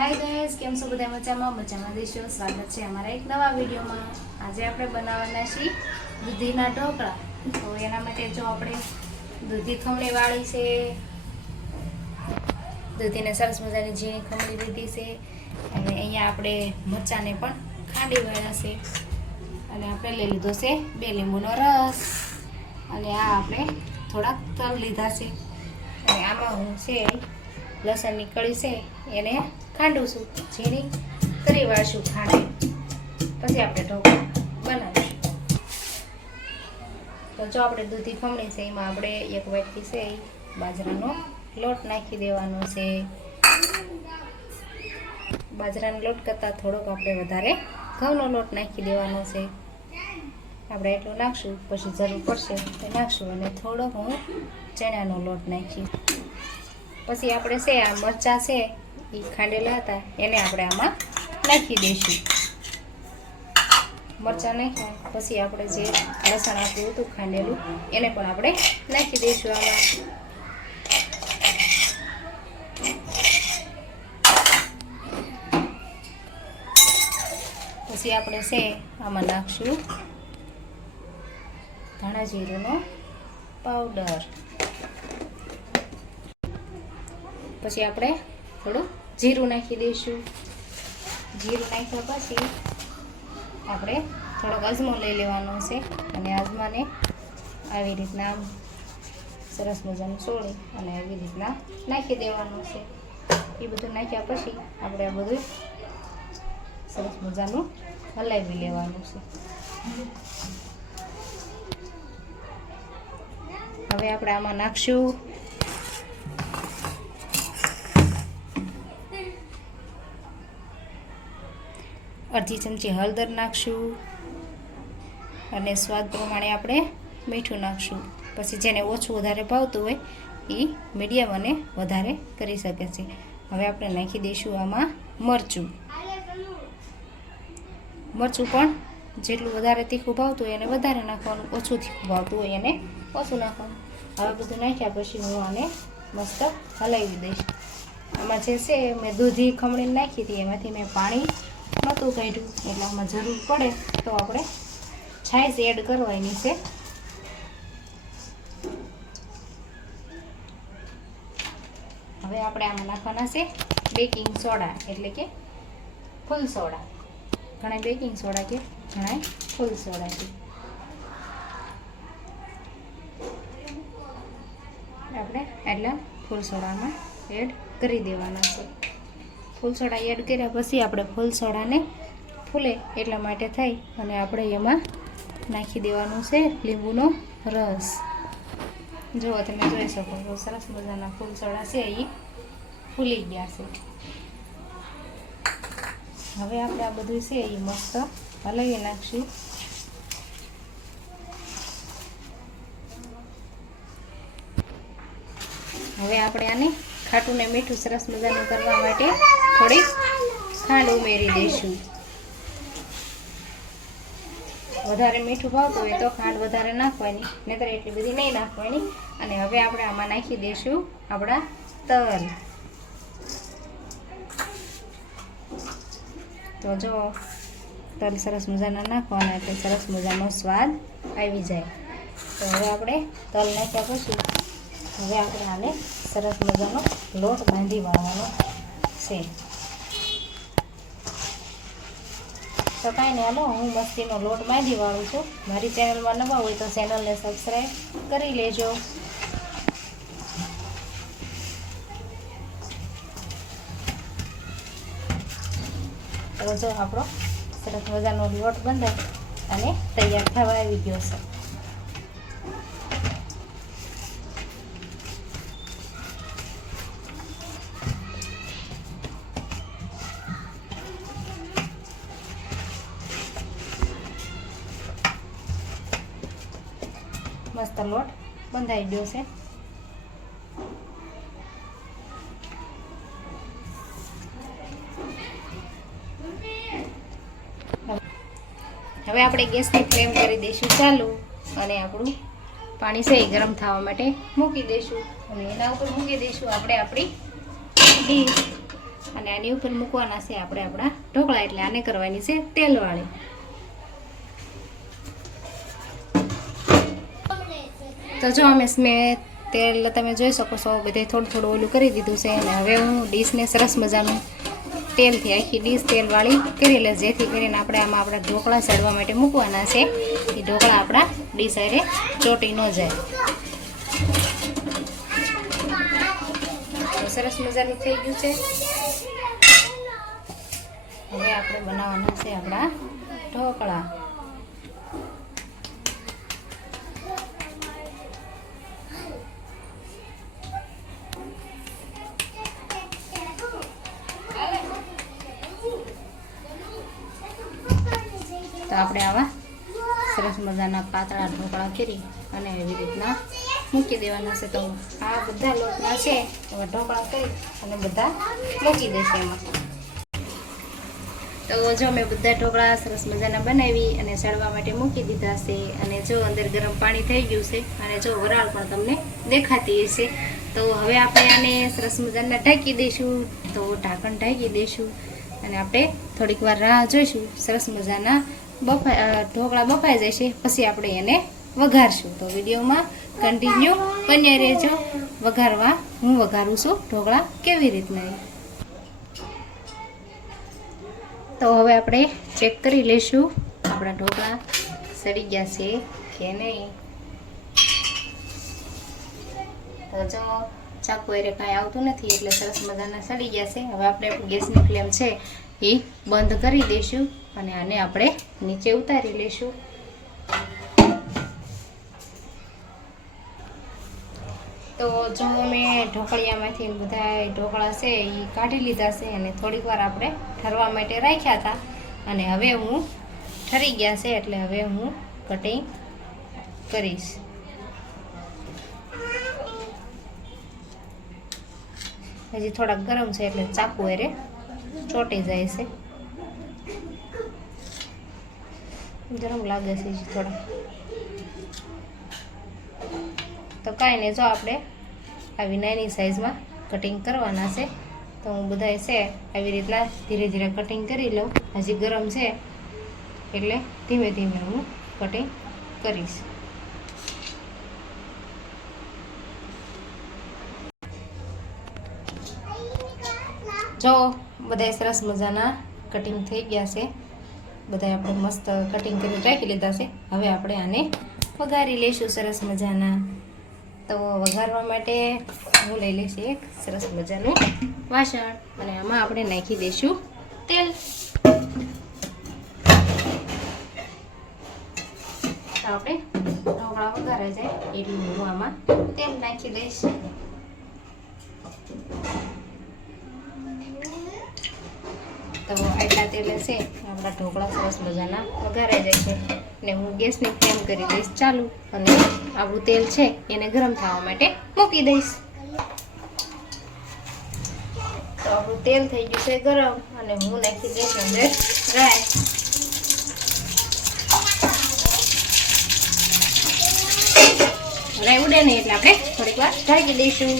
Hi guys કેમ છો બધા મજામાં? મજામાં દેશો. સ્વાગત છે અમારા એક નવા વિડીયોમાં. આજે આપણે બનાવવાના છીએ દૂધીના ઢોકળા. તો એના માટે જો આપણે દૂધી ખમણી વાળી છે, દૂધીને સરસ મજાની ઝીણી ખમણી લીધી છે, અને અહીંયા આપણે મરચાંને પણ ખાંડી વાળ્યા છે. અને આપણે લઈ લીધો છે બે લીંબુનો રસ. અને આ આપણે થોડાક તલ લીધા છે. અને આમાં હું છે, લસણની કળી છે, એને ખાંડું ઝીણી કરી વાળશું ખાંડી? પછી આપણે ઢોકળા બનાવીશું. તો જો આપણે દૂધી ફમણી છે, એમાં આપણે એક વાટકી છે બાજરાનો લોટ નાખી દેવાનો છે. બાજરાનો લોટ કરતાં થોડોક આપણે વધારે ઘઉંનો લોટ નાખી દેવાનો છે. આપણે એટલું નાખશું, પછી જરૂર પડશે તો નાખશું અને થોડોક હું ચણાનો લોટ નાખીશ. પછી આપણે છે, આ મરચાં છે એ ખાંડેલા હતા. એને આપણે આમાં નાખી દઈશું. મરચાં નાખ્યા, પછી આપણે જે લસણ આપ્યું હતું ખાંડેલું, એને પણ આપણે નાખી દઈશું આમાં. પછી આપણે છે, આમાં નાખશું ધાણા જીરુંનો પાવડર. પછી આપણે થોડું જીરું નાખી દઈશું. જીરું નાખ્યા પછી આપણે થોડોક અજમો લઈ લેવાનો છે અને અજમાને આવી રીતના સરસ મજાનું સોળી અને આવી રીતના નાખી દેવાનું છે. એ બધું નાખ્યા પછી આપણે આ બધું સરસ મજાનું હલાવી લેવાનું છે. હવે આપણે આમાં નાખશું. અડધી ચમચી હળદર નાખશું અને સ્વાદ પ્રમાણે આપણે મીઠું નાખશું. પછી જેને ઓછું વધારે ભાવતું હોય એ મીડિયમ અને વધારે કરી શકે છે. હવે આપણે નાખી દઈશું આમાં મરચું. મરચું પણ જેટલું વધારે તીખું ભાવતું હોય એને વધારે નાખવાનું, ઓછું તીખું ભાવતું હોય એને ઓછું નાખવાનું. હવે બધું નાખ્યા પછી હું આને મસ્ત હલાવી દઈશ. આમાં જે છે મેં દૂધી ખમણીને નાખી હતી, એમાંથી મેં પાણી નહોતું કાઢ્યું, એટલે આમાં જરૂર પડે તો આપણે છાશ એડ કરવાની છે. હવે આપણે આમાં નાખવાના છે બેકિંગ સોડા એટલે કે ફૂલ સોડા. ઘણા બેકિંગ સોડા કે ઘણા ફૂલ સોડા છે. આપણે એટલા ફૂલ સોડામાં એડ કરી દેવાના છે. ફૂલ સોડા એડ કર્યા પછી આપણે ફૂલસોડાને ફૂલે એટલા માટે થઈ અને આપણે એમાં નાખી દેવાનું છે લીંબુનો રસ. જુઓ તમે જોઈ શકો છો, સરસ મજાના ફૂલસોડા છે એ ફૂલી ગયા છે. હવે આપણે આ બધું છે એ મસ્ત હલાવી નાખશું. હવે આપણે આને ખાટું ને મીઠું સરસ મજાનું કરવા માટે થોડીક ખાંડ ઉમેરી દઈશું. વધારે મીઠું ભાવતું હોય તો ખાંડ વધારે નાખવાની, નહીતર એટલી બધી નહીં નાખવાની. અને હવે આપણે આમાં નાખી દઈશું આપણા તલ. તો જો, તલ સરસ મજાના નાખવાના એટલે સરસ મજાનો સ્વાદ આવી જાય. તો હવે આપણે તલ નાખ્યા પછી હવે આપણે આને સરસ મજાનો લોટ બાંધી વાળવાનો છે. તો કાંઈ નહીં, હાલો, હું મસ્તીનો લોટ બાંધી વાળું છું. મારી ચેનલમાં નવા હોય તો ચેનલને સબસ્ક્રાઈબ કરી લેજો. તો આપણો સરસ મજાનો લોટ બંધાય અને તૈયાર થવા આવી ગયો છે. મસ્ત લોટ બંધાઈ ગયો છે. હવે આપણે ગેસની ફ્લેમ કરી દઈશું ચાલુ અને આપણું પાણી છે ગરમ થવા માટે મૂકી દઈશું. અને એના ઉપર મૂકી દઈશું આપણે આપણી ડીશ. અને આની ઉપર મૂકવાના છે આપણે આપણા ઢોકળા, એટલે આને કરવાની છે તેલવાળી. તો જો અમે મેં તેલ તમે જોઈ શકો છો, બધે થોડું થોડું ઓલું કરી દીધું છે અને હવે હું ડીશને સરસ મજાનું તેલથી આખી ડીશ તેલવાળી કરી લે જેથી કરીને આપણે આમાં આપણા ઢોકળા ચડવા માટે મૂકવાના છે. એ ઢોકળા આપણા ડીશ અરે ચોટી ન જાય. સરસ મજાનું થઈ ગયું છે. હવે આપણે બનાવવાના છે આપણા ઢોકળા. તો આપણે આવા સરસ મજાના પાતળા ઢોકળા કરી અને એવી રીતના મૂકી દેવાના છે. તો આ બધા લોટના છે હવે ઢોકળા કરી અને બધા મૂકી દેશે એમાં. તો જો મેં બધા ઢોકળા સરસ મજાના બનાવી અને ચડવા માટે મૂકી દીધા છે અને જો અંદર ગરમ પાણી થઈ ગયું છે અને જો વરાળ પણ તમને દેખાતી હશે. તો હવે આપણે આને સરસ મજાના ઢાંકી દઈશું. તો ઢાંકણ ઢાંકી દઈશું અને આપણે થોડીક વાર રાહ જોઈશું સરસ મજાના બફા ઢોકળા બફાઈ જશે, પછી આપણે એને વઘારશું. તો વિડીયોમાં કન્ટિન્યુ બન્યા રહેજો. વઘારવા, હું વઘારું છું ઢોકળા કેવી રીતના તો હવે આપણે ચેક કરી લઈશું. આપણા ઢોકળા સડી ગયા છે કે નહીં. તો જો, ચાકુ એરે કાંઈ આવતું નથી એટલે સરસ મજાના સડી ગયા છે. હવે આપણું ગેસની ફ્લેમ છે એ બંધ કરી દઈશું અને આને આપણે નીચે ઉતારી લઈશું. તો જો મેં ઢોકળિયામાંથી બધા ઢોકળા છે એ કાઢી લીધા છે અને થોડીક વાર આપણે ઠરવા માટે રાખ્યા હતા. અને હવે હું ઠરી ગયા છે એટલે હવે હું કટિંગ કરીશ. હજી થોડાક ગરમ છે એટલે ચાકુ એરે ચોટી જાય છે. ગરમ લાગે છે થોડા. તો કાંઈ નહીં, જો આપણે આવી નાની સાઈઝમાં કટિંગ કરવાના છે, તો હું બધાય છે આવી રીતના ધીરે ધીરે કટિંગ કરી લઉં. હજી ગરમ છે, એટલે ધીમે ધીમે હું કટિંગ કરીશ. જો બધાય સરસ મજાના કટિંગ થઈ ગયા છે. બધાય આપણે મસ્ત કટિંગ કરી રાખી લીધા છે. હવે આપણે આને વઘારી લઈશું સરસ મજાના. તો વઘારવા માટે હું લઈ લઈશ એક સરસ મજાનું વાસણ. અને આમાં આપણે નાખી દઈશું તેલ. આપણે ઢોકળા વઘારે જાય એટલું હું આમાં તેલ નાખી દઈશ. તો આટલા તેલે છે, આપણા ઢોકળા સરસ મજાના વઘારાઈ જાય છે ને હું ગેસની ફ્લેમ કરી દઈશ ચાલુ અને આપણું તેલ છે એને ગરમ થવા માટે મૂકી દઈશ. તો આપણું તેલ થઈ ગયું છે ગરમ અને હું નાખી દઈશ અંદર ડ્રાય રાઈ ઉડે નહીં એટલે આપણે થોડીક વાર ઢાંકી દઈશું.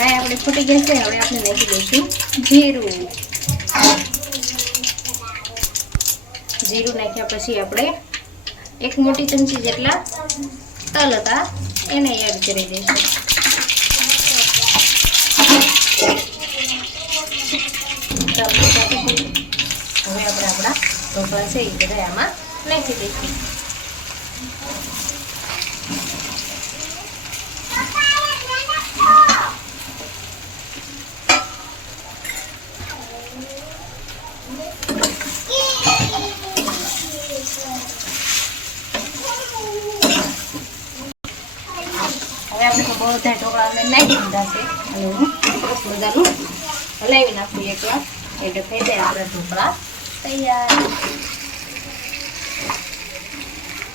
રાઈ આપણે ફૂટી ગઈ છે, હવે આપણે નાખી દઈશું. જીરું. જીરું નાખ્યા પછી આપણે એક મોટી ચમચી જેટલા તલ હતા, એને એડ કરી દઈશું. હવે આપણે આપણા ઢોકળા છે, એ બધા આમાં નાખી દઈશું હવે આપણે તો બધા ઢોકળા અમે નાખી દીધા છે. અને હું સરસ મજાનું હલાવી નાખું એકવાર એટલે થઈ જાય આપણા ઢોકળા તૈયાર.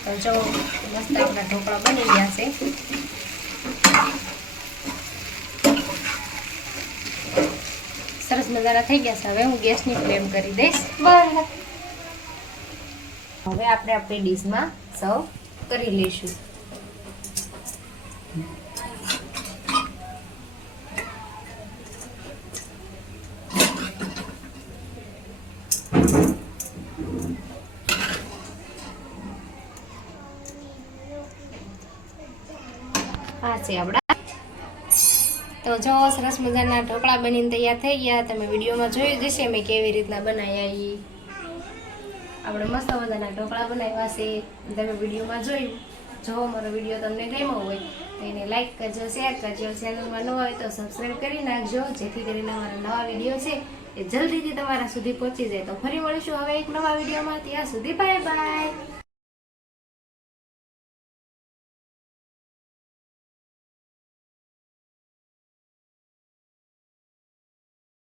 તો જો મસ્ત આપણા ઢોકળા બની ગયા છે. સરસ મજાના થઈ ગયા છે. હવે હું ગેસની ફ્લેમ કરી દઈશ. બરાબર. હવે આપણે આપણી ડીશમાં સર્વ કરી લઈશું. આ છે આપણા. તો જો સરસ મજાના ઢોકળા બનીને તૈયાર થઈ ગયા, તમે વિડીયોમાં જોયું જશે મેં કેવી રીતના બનાવ્યા એ આપણે મસ્ત મજાના ઢોકળા બનાવ્યા છે. તમે વિડીયોમાં જોયું. જો મારો વીડિયો તમને ગમ્યો હોય, તો એને લાઇક કરજો શેર કરજો. ચેનલમાં ન હોય તો સબસ્ક્રાઈબ કરી નાખજો, જેથી કરીને અમારા નવા વીડિયો છે એ જલ્દીથી તમારા સુધી પહોંચી જાય. તો ફરી મળીશું હવે એક નવા વિડીયોમાં. ત્યાં સુધી બાય બાય